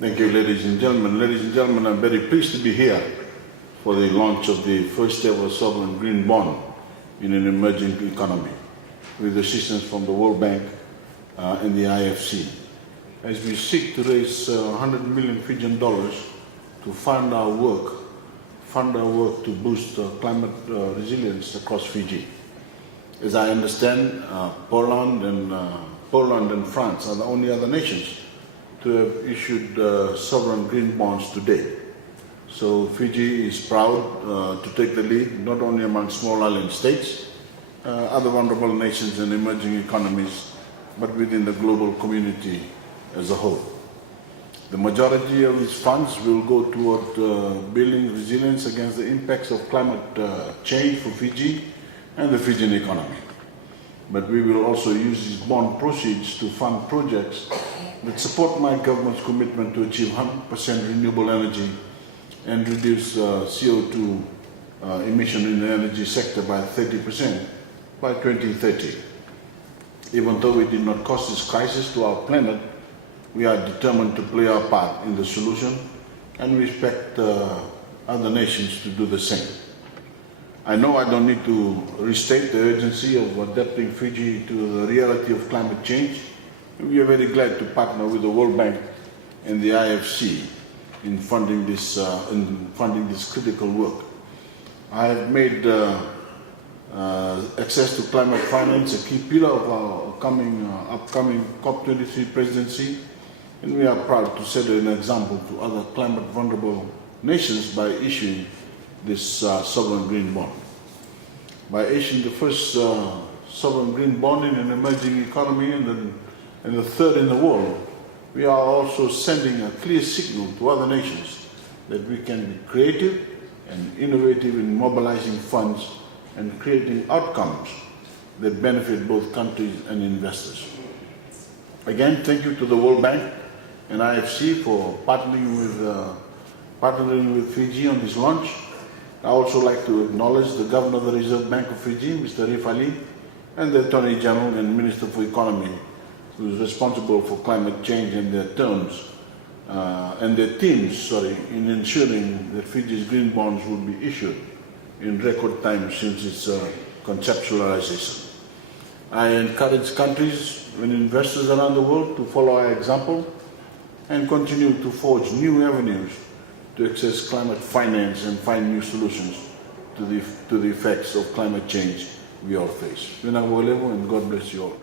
Thank you, ladies and gentlemen. Ladies and gentlemen, I'm very pleased to be here for the launch of the first ever sovereign green bond in an emerging economy with assistance from the World Bank and the IFC. As we seek to raise 100 million Fijian dollars to fund our work to boost climate resilience across Fiji. As I understand, Poland and France are the only other nations to have issued sovereign green bonds today. So Fiji is proud to take the lead, not only among small island states, other vulnerable nations and emerging economies, but within the global community as a whole. The majority of these funds will go toward building resilience against the impacts of climate change for Fiji and the Fijian economy. But we will also use these bond proceeds to fund projects that support my government's commitment to achieve 100% renewable energy and reduce CO2 emission in the energy sector by 30% by 2030. Even though we did not cause this crisis to our planet, we are determined to play our part in the solution and we expect other nations to do the same. I know I don't need to restate the urgency of adapting Fiji to the reality of climate change. We are very glad to partner with the World Bank and the IFC in funding this critical work. I have made access to climate finance a key pillar of our upcoming COP23 presidency, and we are proud to set an example to other climate vulnerable nations by issuing this sovereign green bond. By issuing the first sovereign green bond in an emerging economy and the third in the world, we are also sending a clear signal to other nations that we can be creative and innovative in mobilizing funds and creating outcomes that benefit both countries and investors. Again, thank you to the World Bank and IFC for partnering with Fiji on this launch. I also like to acknowledge the Governor of the Reserve Bank of Fiji, Mr. Rifali, and the Attorney General and Minister for Economy, who is responsible for climate change and their teams in ensuring that Fiji's green bonds will be issued in record time since its conceptualization. I encourage countries and investors around the world to follow our example and continue to forge new avenues to access climate finance and find new solutions to the effects of climate change we all face. And God bless you all.